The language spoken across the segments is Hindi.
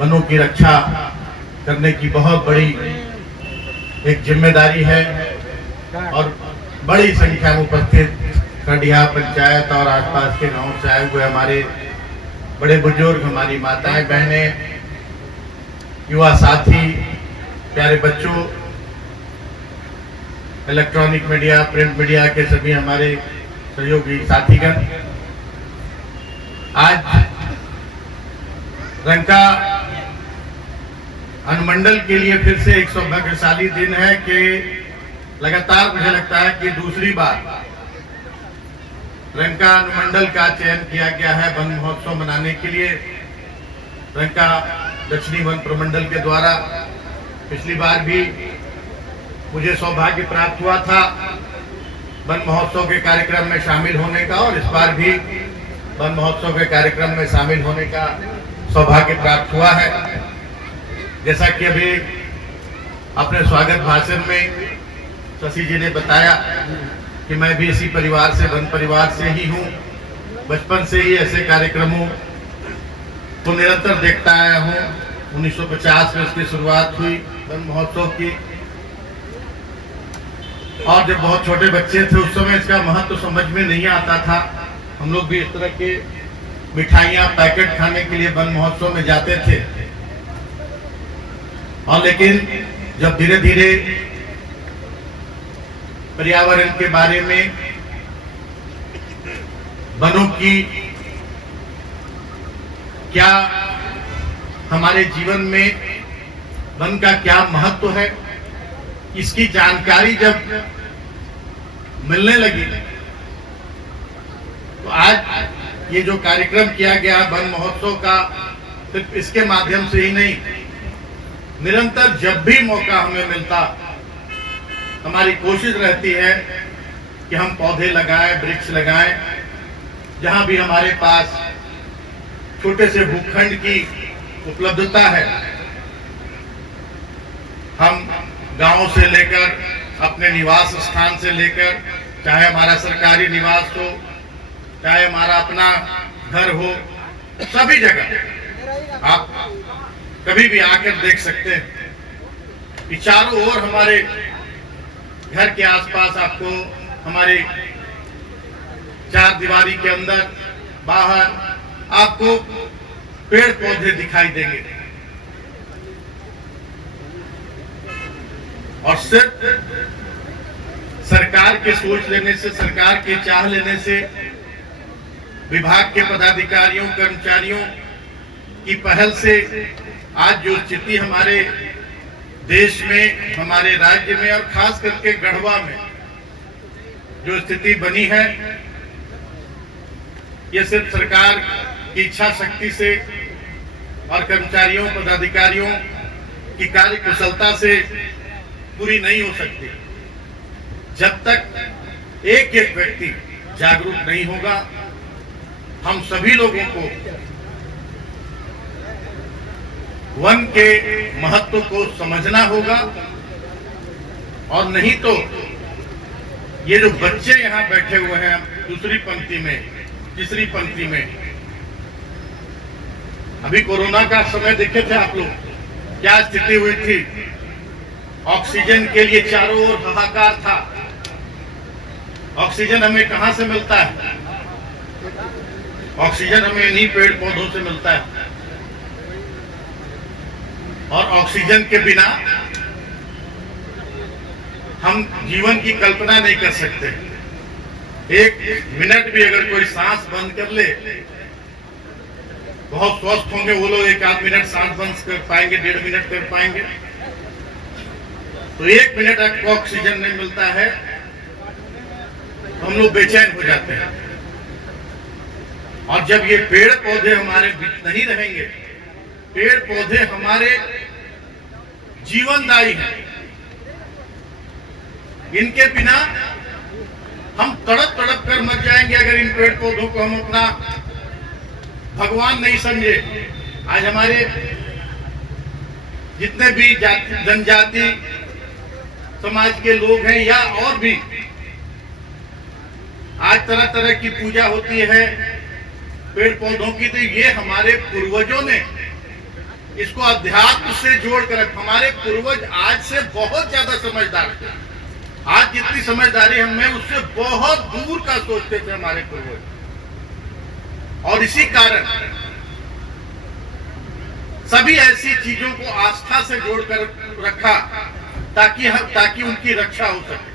वनों की रक्षा करने की बहुत बड़ी एक जिम्मेदारी है और बड़ी संख्या में उपस्थित खडिया पंचायत और आसपास के गांव से आए हुए हमारे बड़े बुजुर्ग, हमारी माताएं बहनें, युवा साथी, प्यारे बच्चों, इलेक्ट्रॉनिक मीडिया, प्रिंट मीडिया के सभी हमारे सहयोगी साथीगण, आज रंका अनुमंडल के लिए फिर से एक सौभाग्यशाली दिन है कि लगातार मुझे लगता है कि दूसरी बार रंका अनुमंडल का चयन किया गया है वन महोत्सव मनाने के लिए रंका दक्षिणी वन प्रमंडल के द्वारा। पिछली बार भी मुझे सौभाग्य प्राप्त हुआ था वन महोत्सव के कार्यक्रम में शामिल होने का और इस बार भी वन महोत्सव के कार्यक्रम में शामिल होने का सौभाग्य प्राप्त हुआ है। जैसा कि अभी अपने स्वागत भाषण में शशि जी ने बताया कि मैं भी इसी परिवार से, वन परिवार से ही हूँ। बचपन से ही ऐसे कार्यक्रमों को निरंतर देखता आया हूँ। 1950 में इसकी शुरुआत हुई वन महोत्सव की, और जब बहुत छोटे बच्चे थे उस समय इसका महत्व समझ में नहीं आता था। हम लोग भी इस तरह के मिठाइयाँ पैकेट खाने के लिए वन महोत्सव में जाते थे, और लेकिन जब धीरे धीरे पर्यावरण के बारे में, वनों की क्या हमारे जीवन में वन का क्या महत्व है, इसकी जानकारी जब मिलने लगी तो आज ये जो कार्यक्रम किया गया वन महोत्सव का, सिर्फ इसके माध्यम से ही नहीं, निरंतर जब भी मौका हमें मिलता हमारी कोशिश रहती है कि हम पौधे लगाएं, वृक्ष लगाएं। जहां भी हमारे पास छोटे से भूखंड की उपलब्धता है, हम गांव से लेकर अपने निवास स्थान से लेकर, चाहे हमारा सरकारी निवास हो, चाहे हमारा अपना घर हो, सभी जगह आप कभी भी आकर देख सकते हैं कि चारों ओर हमारे घर के आसपास आपको हमारे चार दीवारी के अंदर, बाहर आपको पेड़ पौधे दिखाई देंगे। और सिर्फ सरकार के सोच लेने से, सरकार के चाह लेने से, विभाग के पदाधिकारियों, कर्मचारियों की पहल से आज जो स्थिति हमारे देश में, हमारे राज्य में और खास करके गढ़वा में जो स्थिति बनी है, ये सिर्फ सरकार की इच्छा शक्ति से और कर्मचारियों, पदाधिकारियों की कार्य कुशलता से पूरी नहीं हो सकती। जब तक एक एक व्यक्ति जागरूक नहीं होगा, हम सभी लोगों को वन के महत्व को समझना होगा। और नहीं तो ये जो बच्चे यहाँ बैठे हुए हैं दूसरी पंक्ति में, तीसरी पंक्ति में, अभी कोरोना का समय देखे थे आप लोग, क्या स्थिति हुई थी। ऑक्सीजन के लिए चारों ओर हाहाकार था। ऑक्सीजन हमें कहां से मिलता है? ऑक्सीजन हमें इन्हीं पेड़ पौधों से मिलता है, और ऑक्सीजन के बिना हम जीवन की कल्पना नहीं कर सकते। एक मिनट भी अगर कोई सांस बंद कर ले, बहुत स्वस्थ होंगे वो लोग, एक आध मिनट सांस बंद कर पाएंगे, 1.5 मिनट कर पाएंगे। तो 1 मिनट आपको ऑक्सीजन नहीं मिलता है तो हम लोग बेचैन हो जाते हैं। और जब ये पेड़ पौधे हमारे बीच नहीं रहेंगे, पेड़ पौधे हमारे जीवनदायी हैं, इनके बिना हम तड़प तड़प कर मर जाएंगे अगर इन पेड़ पौधों को हम अपना भगवान नहीं समझे। आज हमारे जितने भी जनजाति समाज के लोग हैं या और भी, आज तरह तरह की पूजा होती है पेड़ पौधों की, तो ये हमारे पूर्वजों ने इसको अध्यात्म से जोड़कर हमारे पूर्वज आज से बहुत ज्यादा समझदार थे। आज जितनी समझदारी हमें उससे बहुत दूर का सोचते थे हमारे पूर्वज, और इसी कारण सभी ऐसी चीजों को आस्था से जोड़कर रखा ताकि उनकी रक्षा हो सके।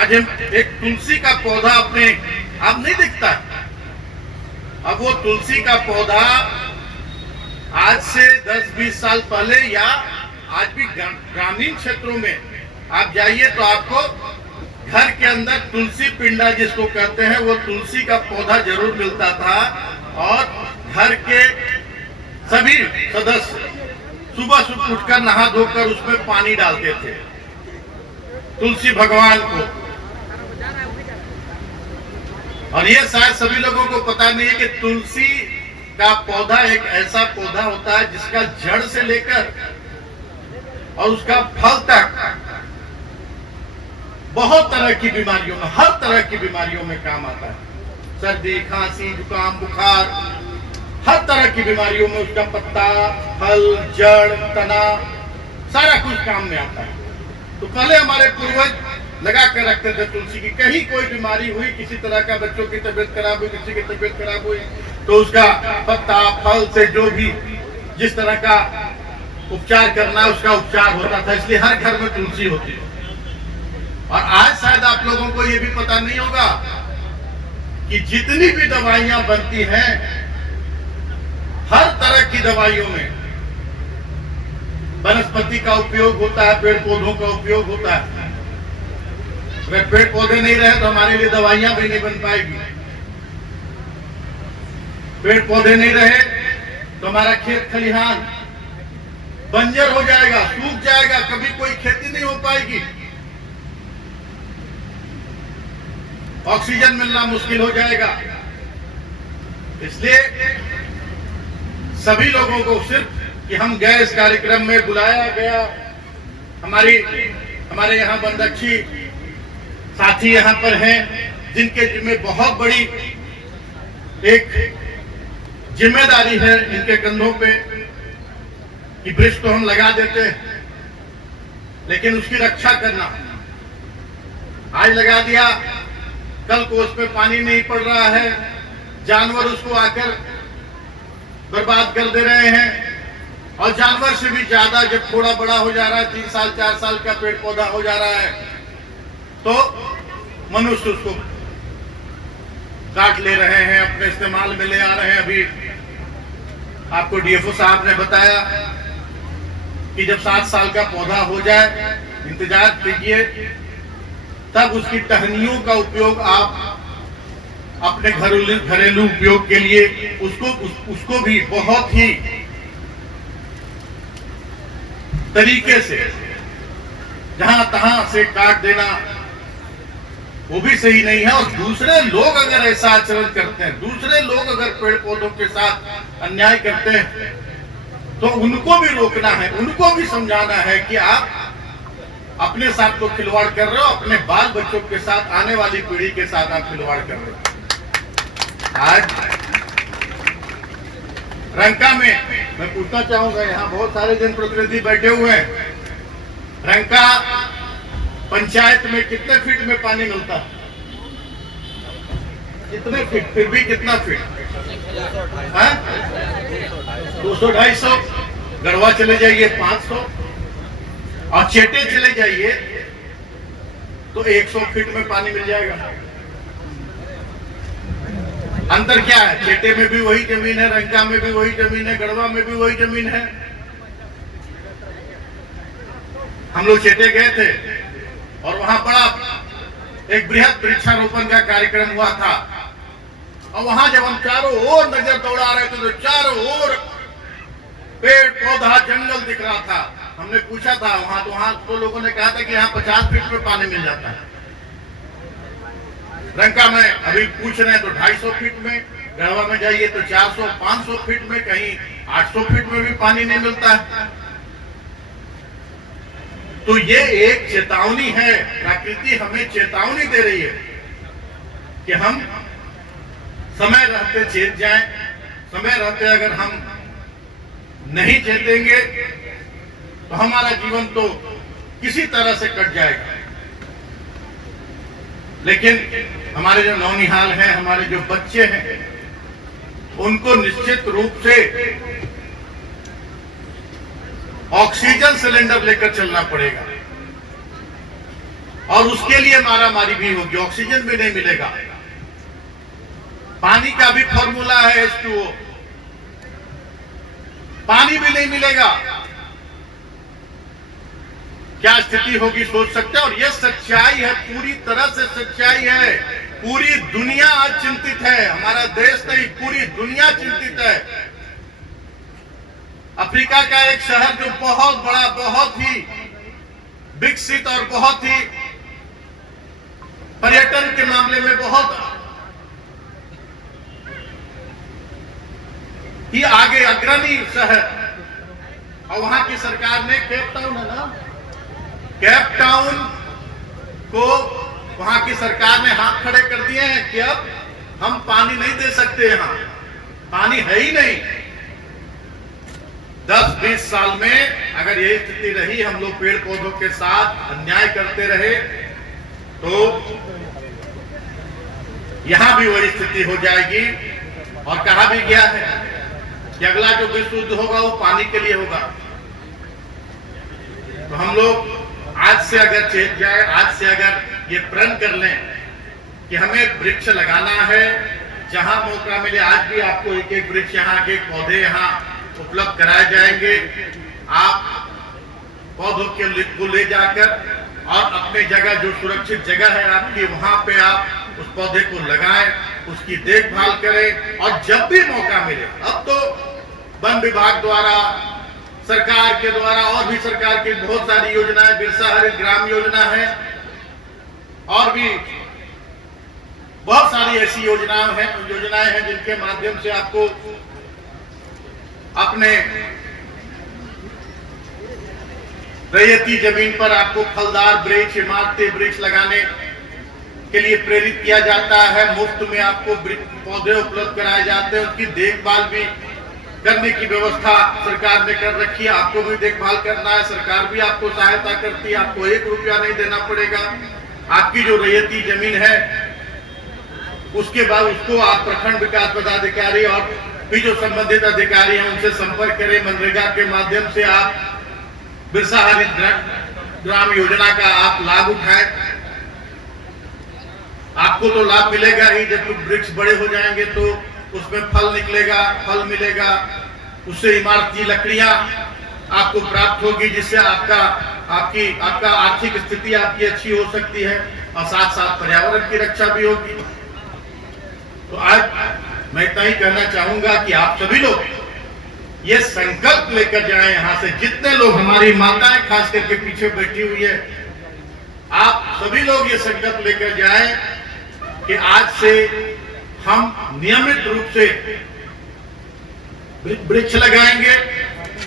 आज हम एक तुलसी का पौधा अपने अब नहीं दिखता, अब वो तुलसी का पौधा आज से 10-20 साल पहले या आज भी ग्रामीण क्षेत्रों में आप जाइए तो आपको घर के अंदर तुलसी पिंडा जिसको कहते हैं वो तुलसी का पौधा जरूर मिलता था, और घर के सभी सदस्य सुबह सुबह उठकर नहा धोकर उसमें पानी डालते थे तुलसी भगवान को। और ये शायद सभी लोगों को पता नहीं है कि तुलसी का पौधा एक ऐसा पौधा होता है जिसका जड़ से लेकर और उसका फल तक बहुत तरह की बीमारियों में, हर तरह की बीमारियों में काम आता है। सर्दी, खांसी, जुकाम, बुखार, हर तरह की बीमारियों में उसका पत्ता, फल, जड़, तना सारा कुछ काम में आता है। तो पहले हमारे पूर्वज लगा कर रखते थे तुलसी की। कहीं कोई बीमारी हुई, किसी तरह का बच्चों की तबीयत खराब हुई, किसी की तबीयत खराब हुई, तो उसका पत्ता, फल से जो भी जिस तरह का उपचार करना है उसका उपचार होता था। इसलिए हर घर में तुलसी होती है। और आज शायद आप लोगों को ये भी पता नहीं होगा कि जितनी भी दवाइयां बनती हैं, हर तरह की दवाइयों में वनस्पति का उपयोग होता है, पेड़ पौधों का उपयोग होता है। अगर पेड़ पौधे नहीं रहे तो हमारे लिए दवाइयां भी नहीं बन पाएगी। पेड़ पौधे नहीं रहे तो हमारा खेत खलिहान बंजर हो जाएगा, सूख जाएगा, कभी कोई खेती नहीं हो पाएगी, ऑक्सीजन मिलना मुश्किल हो जाएगा। इसलिए सभी लोगों को सिर्फ कि हम गए इस कार्यक्रम में बुलाया गया, हमारे यहाँ वनरक्षी साथी यहाँ पर हैं जिनके जिम्मे बहुत बड़ी एक जिम्मेदारी है इनके कंधों पे कि वृक्ष तो हम लगा देते हैं लेकिन उसकी रक्षा करना। आज लगा दिया, कल को उस पर पानी नहीं पड़ रहा है, जानवर उसको आकर बर्बाद कर दे रहे हैं, और जानवर से भी ज्यादा जब थोड़ा बड़ा हो जा रहा है, 3 साल 4 साल का पेड़ पौधा हो जा रहा है, तो मनुष्य उसको काट ले रहे हैं, अपने इस्तेमाल में ले आ रहे हैं। अभी आपको डीएफओ साहब ने बताया कि जब 7 साल का पौधा हो जाए, इंतजार कीजिए, तब उसकी टहनियों का उपयोग आप अपने घरेलू उपयोग के लिए उसको भी बहुत ही तरीके से जहां तहां से काट देना वो भी सही नहीं है। और दूसरे लोग अगर ऐसा आचरण करते हैं, दूसरे लोग अगर पेड़ पौधों के साथ अन्याय करते हैं, तो उनको भी रोकना है, उनको भी समझाना है कि आप अपने साथ तो खिलवाड़ कर रहे हो, अपने बाल बच्चों के साथ, आने वाली पीढ़ी के साथ आप खिलवाड़ कर रहे हो। आज रंका में मैं पूछना चाहूंगा, यहाँ बहुत सारे जनप्रतिनिधि बैठे हुए हैं, रंका पंचायत में कितने फीट में पानी मिलता है? कितने फीट? फिर भी कितना फीट? 200-250। गढ़वा चले जाइए 500, और चेटे चले जाइए तो 100 फीट में पानी मिल जाएगा। अंतर क्या है? चेटे में भी वही जमीन है, रंका में भी वही जमीन है, गढ़वा में भी वही जमीन है। हम लोग चेटे गए थे और वहां बड़ा एक बृहद वृक्षारोपण का कार्यक्रम हुआ था, और वहां जब हम चारों ओर नजर दौड़ा रहे थे तो चारों ओर पेड़ पौधा जंगल दिख रहा था। हमने पूछा था वहां तो लोगों ने कहा था कि यहाँ 50 फीट में पानी मिल जाता है। रंका में अभी पूछ रहे हैं तो 250 फीट में, गढ़वा में जाइए तो 400-500 फीट में, कहीं 800 फीट में भी पानी नहीं मिलता है। तो ये एक चेतावनी है, प्रकृति हमें चेतावनी दे रही है कि हम समय रहते चेत जाएं, समय रहते अगर हम नहीं चेतेंगे तो हमारा जीवन तो किसी तरह से कट जाएगा। लेकिन हमारे जो नौनिहाल हैं, हमारे जो बच्चे हैं, उनको निश्चित रूप से ऑक्सीजन सिलेंडर लेकर चलना पड़ेगा और उसके लिए मारामारी भी होगी। ऑक्सीजन भी नहीं मिलेगा। पानी का भी फॉर्मूला है H2O, पानी भी नहीं मिलेगा। क्या स्थिति होगी सोच सकते हैं। और यह सच्चाई है, पूरी तरह से सच्चाई है। पूरी दुनिया आज चिंतित है, हमारा देश नहीं, पूरी दुनिया चिंतित है। अफ्रीका का एक शहर जो बहुत बड़ा, बहुत ही विकसित और बहुत ही पर्यटन के मामले में बहुत ही आगे अग्रणी शहर, और वहां की सरकार ने केप टाउन है ना, केप टाउन को वहां की सरकार ने हाथ खड़े कर दिए हैं कि अब हम पानी नहीं दे सकते, यहां पानी है ही नहीं। 10-20 साल में अगर यही स्थिति रही, हम लोग पेड़ पौधों के साथ अन्याय करते रहे, तो यहां भी वही स्थिति हो जाएगी। और कहा भी गया है कि अगला जो विश्व युद्ध होगा वो पानी के लिए होगा। तो हम लोग आज से अगर चेत जाए, आज से अगर ये प्रण कर लें कि हमें वृक्ष लगाना है, जहां मौका मिले, आज भी आपको एक एक वृक्ष यहाँ के पौधे यहाँ उपलब्ध कराए जाएंगे। आप पौधों के को ले जाकर और अपने जगह, जो सुरक्षित जगह है आपकी, वहां पे आप उस पौधे को लगाएं, उसकी देखभाल करें। और जब भी मौका मिले, अब तो वन विभाग द्वारा, सरकार के द्वारा और भी सरकार की बहुत सारी योजनाएं, बिरसा हरित ग्राम योजना है, और भी बहुत सारी ऐसी योजनाएं हैं जिनके माध्यम से आपको अपने रैयती जमीन पर आपको फलदार वृक्ष, इमारती वृक्ष लगाने के लिए प्रेरित किया जाता है। मुफ्त में आपको पौधे उपलब्ध कराए जाते हैं, उनकी देखभाल भी करने की व्यवस्था सरकार ने कर रखी है। आपको भी देखभाल करना है, सरकार भी आपको सहायता करती है, आपको 1 रुपया नहीं देना पड़ेगा। आपकी जो रैयती जमीन है, उसके बाद उसको आप प्रखंड विकास पदाधिकारी और भी जो संबंधित अधिकारी हैं उनसे संपर्क करें। मनरेगा के माध्यम से आप बिरसा हरित ग्राम योजना का आप लाभ उठाएं। आपको तो लाभ मिलेगा ही, जब वृक्ष बड़े हो जाएंगे तो उसमें फल निकलेगा, फल मिलेगा, उससे इमारती लकड़ियां आपको प्राप्त होगी, जिससे आपका आर्थिक स्थिति आपकी अच्छी हो सकती है और साथ साथ पर्यावरण की रक्षा भी होगी। तो आज मैं इतना ही कहना चाहूंगा कि आप सभी लोग ये संकल्प लेकर जाएं, यहां से जितने लोग, हमारी माताएं खास करके पीछे बैठी हुई है, आप सभी लोग ये संकल्प लेकर जाएं कि आज से हम नियमित रूप से वृक्ष लगाएंगे,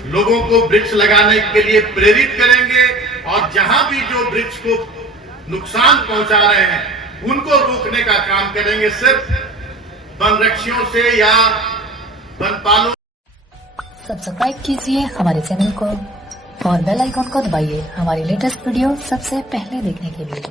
लोगों को वृक्ष लगाने के लिए प्रेरित करेंगे, और जहां भी जो वृक्ष को नुकसान पहुंचा रहे हैं उनको रोकने का काम करेंगे। सिर्फ वनरक्षियों से या वनपालों। सब्सक्राइब कीजिए हमारे चैनल को और बेल आइकॉन को दबाइए हमारी लेटेस्ट वीडियो सबसे पहले देखने के लिए।